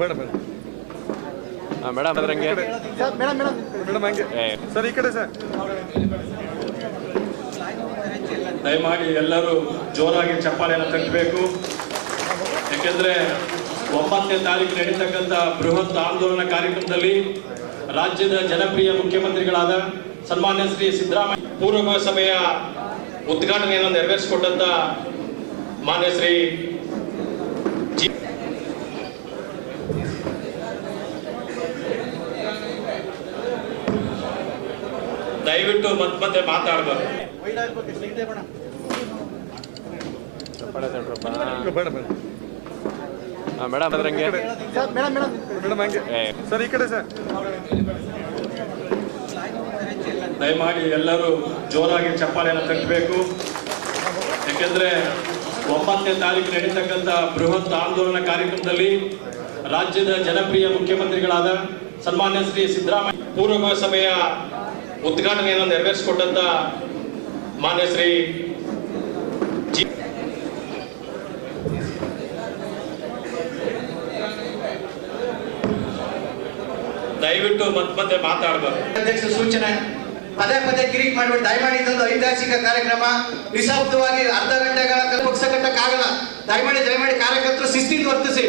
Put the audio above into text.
ಬೇಡ ಬೇಡ. Madam ಅದ್ರಂಗೆ. Sir ಈ ಕಡೆ ಸರ್. ದಯಮಾಡಿ ಎಲ್ಲರೂ ಜೋರಾಗಿ ಚಪ್ಪಾಳೆಯನ್ನು ತಟ್ಟಬೇಕು. ಯಾಕೆಂದ್ರೆ ಒಂಬತ್ತನೇ ತಾರೀಕು ನಡೀತಕ್ಕಂಥ ಬೃಹತ್ ಆಂದೋಲನ ಕಾರ್ಯಕ್ರಮದಲ್ಲಿ ರಾಜ್ಯದ ಜನಪ್ರಿಯ ಮುಖ್ಯಮಂತ್ರಿಗಳಾದ ಸನ್ಮಾನ್ಯ ಶ್ರೀ ಸಿದ್ದರಾಮಯ್ಯ ಪೂರ್ವ ಸಭೆಯ ಉದ್ಘಾಟನೆಯನ್ನು ನೆರವೇರಿಸಿಕೊಟ್ಟಂತ ಮಾನ್ಯ ಶ್ರೀ ದಯವಿಟ್ಟು ಮತ್ತೆ ಮತ್ತೆ ಮಾತಾಡಬಾರ್ದು. ಮೇಡಮ್ ಅದ್ರಂಗೆ ಸರ್ ಈ ಕಡೆ ಸರ್ ದಯಮಾಡಿ ಎಲ್ಲರೂ ಜೋರಾಗಿ ಚಪ್ಪಾಳೆಯನ್ನು ತಟ್ಟಬೇಕು ಯಾಕೆಂದ್ರೆ ಒಂಬತ್ತನೇ ತಾರೀಕು ನಡೀತಕ್ಕಂಥ ಬೃಹತ್ ಆಂದೋಲನ ಕಾರ್ಯಕ್ರಮದಲ್ಲಿ ರಾಜ್ಯದ ಜನಪ್ರಿಯ ಮುಖ್ಯಮಂತ್ರಿಗಳಾದ ಸನ್ಮಾನ್ಯ ಶ್ರೀ ಸಿದ್ದರಾಮಯ್ಯ ಪೂರ್ವ ಸಭೆಯ ಉದ್ಘಾಟನೆಯನ್ನು ನೆರವೇರಿಸಿಕೊಟ್ಟಂತ ಮಾನ್ಯ ಶ್ರೀ ದಯವಿಟ್ಟು ಮತ್ತೆ ಮತ್ತೆ ಮಾತಾಡಬಾರ್ದು. ಅಧ್ಯಕ್ಷ ಸೂಚನೆ. ಪದೇ ಪದೇ ಕಿರಿಕ್ ಮಾಡ್ಬಿಟ್ಟು ದಯಮಾಡಿ ಇದೊಂದು ಐತಿಹಾಸಿಕ ಕಾರ್ಯಕ್ರಮ ನಿಶಬ್ದವಾಗಿ ಅರ್ಧ ಗಂಟೆಗಳ ಕಲ್ಪಿಸಕಟ್ಟಕ್ಕಾಗಲ್ಲ ದಯಮಾಡಿ ದಯಮಾಡಿ ಕಾರ್ಯಕರ್ತರು ಶಿಸ್ತಿಂದ ವರ್ತಿಸಿ.